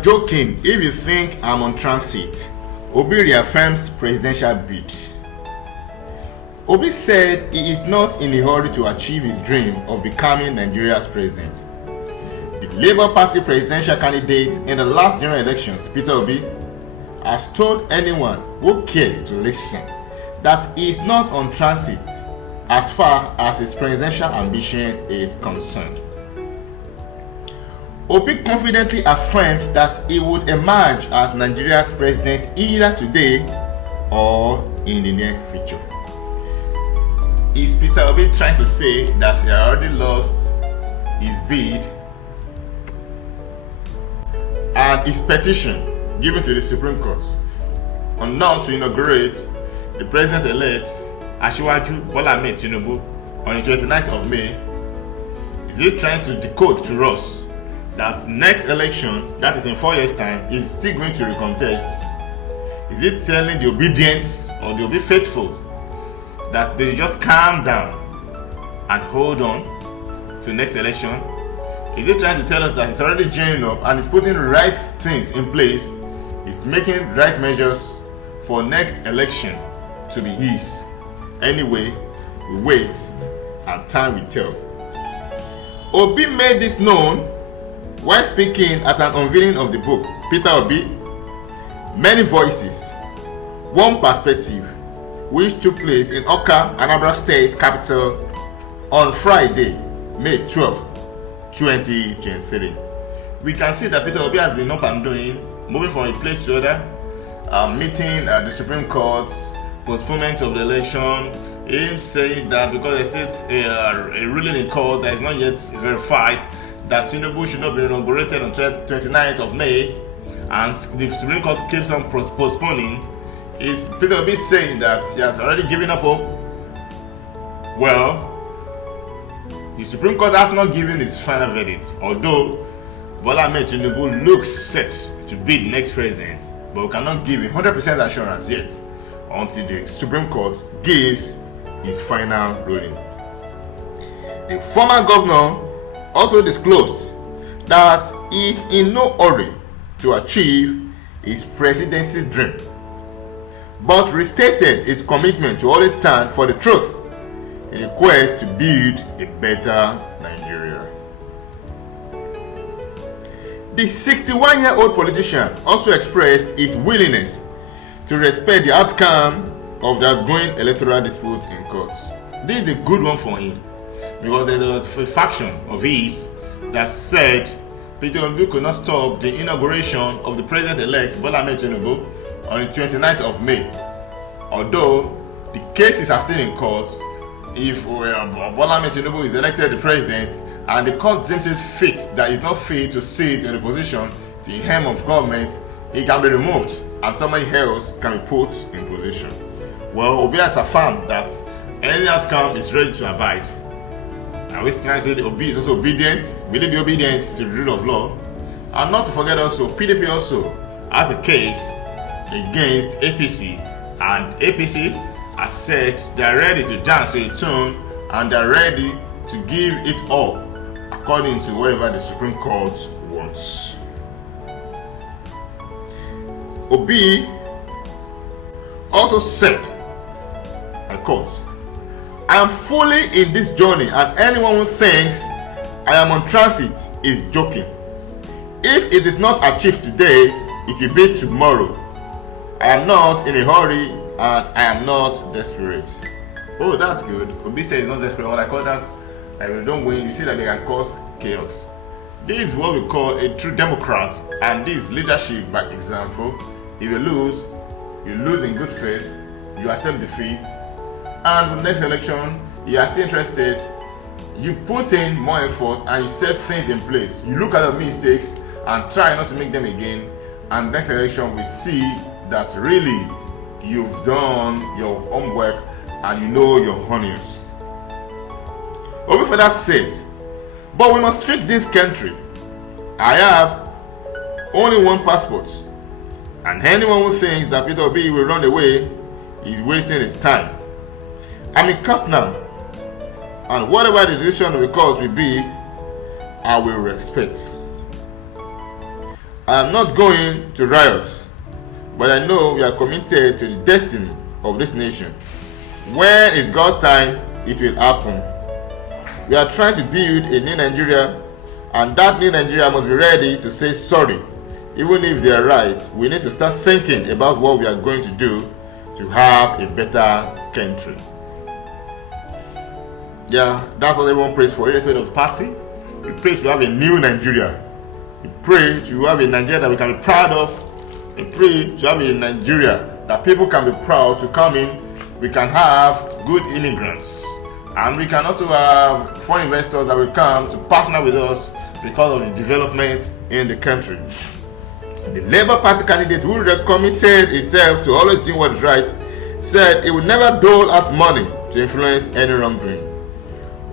are joking if you think I'm on transit. Obi reaffirms presidential bid. Obi said he is not in a hurry to achieve his dream of becoming Nigeria's president. The Labour Party presidential candidate in the last general elections, Peter Obi, has told anyone who cares to listen that he is not on transit as far as his presidential ambition is concerned. Obi confidently affirmed that he would emerge as Nigeria's president either today or in the near future. Is Peter Obi trying to say that he already lost his bid and his petition given to the Supreme Court on now to inaugurate the president-elect Asiwaju Bola Ahmed Tinubu on the 29th of May? Is he trying to decode to us that next election, that is in 4 years' time, is still going to recontest? Is it telling the obedient or the Obi faithful that they just calm down and hold on to the next election? Is it trying to tell us that he's already gearing up and is putting the right things in place? He's making right measures for next election to be his. Anyway, we wait and time will tell. Obi made this known while speaking at an unveiling of the book, Peter Obi, Many Voices, One Perspective, which took place in Awka, Anambra State capital on Friday, May 12, 2023. We can see that Peter Obi has been up and doing, moving from a place to other, meeting at the Supreme Court, postponement of the election, him saying that because there's still a ruling in court that is not yet verified, that Tinubu should not be inaugurated on 29th of May, and the Supreme Court keeps on postponing. Is Peter Obi saying that he has already given up hope? Well, the Supreme Court has not given its final verdict, although Bola Ahmed Tinubu looks set to be the next president, but we cannot give 100% assurance yet until the Supreme Court gives its final ruling. The former governor also disclosed that he is in no hurry to achieve his presidency dream, but restated his commitment to always stand for the truth in a quest to build a better Nigeria. The 61-year-old politician also expressed his willingness to respect the outcome of the ongoing electoral dispute in courts. This is a good one for him, because there was a faction of his that said Peter Obi could not stop the inauguration of the president-elect Bola Ahmed Tinubu on the 29th of May. Although the cases are still in court, if Bola Ahmed Tinubu is elected the president and the court deems it fit that he's not fit to sit in the position, the helm of government, he can be removed and somebody else can be put in position. Well, Obi has affirmed that any outcome is ready to abide. I wish to say that Obi is also obedient. Will he be obedient to the rule of law? And not to forget also, PDP also has a case against APC, and APC has said they're ready to dance to the tune and they're ready to give it all according to whatever the Supreme Court wants. Obi also said, I quote, "I am fully in this journey, and anyone who thinks I am on transit is joking. If it is not achieved today, it will be tomorrow. I am not in a hurry and I am not desperate." Oh, that's good. Obi says he's not desperate. What I call that, if you don't win, you see that they can cause chaos. This is what we call a true Democrat, and this is leadership by example. If you lose in good faith, you accept defeat, and with the next election, you are still interested, you put in more effort and you set things in place. You look at the mistakes and try not to make them again, and next election we see that really you've done your homework and you know your onions. Obi further says, "But we must fix this country. I have only one passport, and anyone who thinks that Peter Obi will run away is wasting his time. I'm in court now, and whatever the decision of the court will be, I will respect." I am not going to riot, but I know we are committed to the destiny of this nation. When it's God's time, it will happen. We are trying to build a new Nigeria, and that new Nigeria must be ready to say sorry. Even if they are right, we need to start thinking about what we are going to do to have a better country. Yeah, that's what everyone prays for, irrespective of party. We pray to have a new Nigeria. We pray to have a Nigeria that we can be proud of. We pray to have a Nigeria that people can be proud to come in. We can have good immigrants. And we can also have foreign investors that will come to partner with us because of the developments in the country. The Labour Party candidate who committed himself to always doing what is right said he would never dole out money to influence any wrongdoing.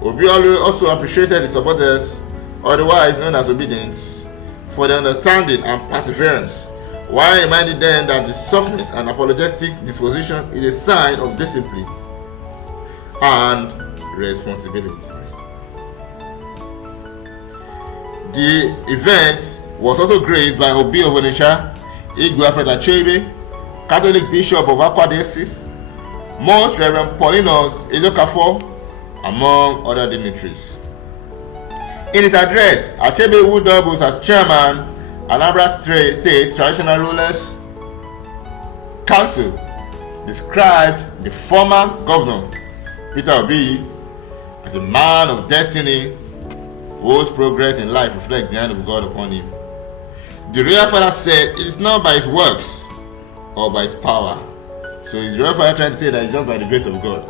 Obi also appreciated the supporters, otherwise known as obedience, for their understanding and perseverance, while reminding them that the softness and apologetic disposition is a sign of discipline and responsibility. The event was also graced by Obi of Onitsha, Obi Reaffirmed, Catholic Bishop of Akwa Diocese, Most Reverend Paulinus Ejokafo, among other dignitaries. In his address, Achebe, who doubles as chairman, Anambra State Traditional Rulers Council, described the former governor, Peter Obi, as a man of destiny whose progress in life reflects the hand of God upon him. The royal father said it is not by his works or by his power. So is the royal father trying to say that it's just by the grace of God?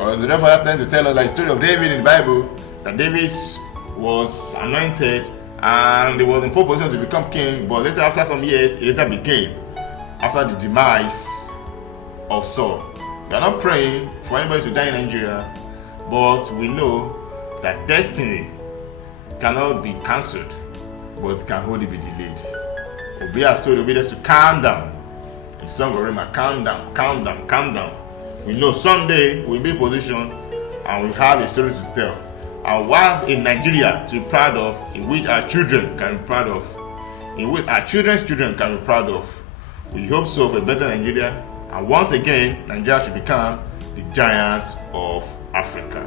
Or is the royal father trying to tell us like the story of David in the Bible, that David was anointed and he was in pole position to become king, but later after some years he later became, after the demise of Saul. We are not praying for anybody to die in Nigeria, but we know that destiny cannot be cancelled, but can only be delayed. Obi has told obedience to calm down. In the song of Rema, calm down, calm down, calm down. We know someday we'll be in position and we'll have a story to tell. And we'll have a Nigeria to be proud of, in which our children can be proud of, in which our children's children can be proud of. We hope so for a better Nigeria. And once again, Nigeria should become the giants of Africa.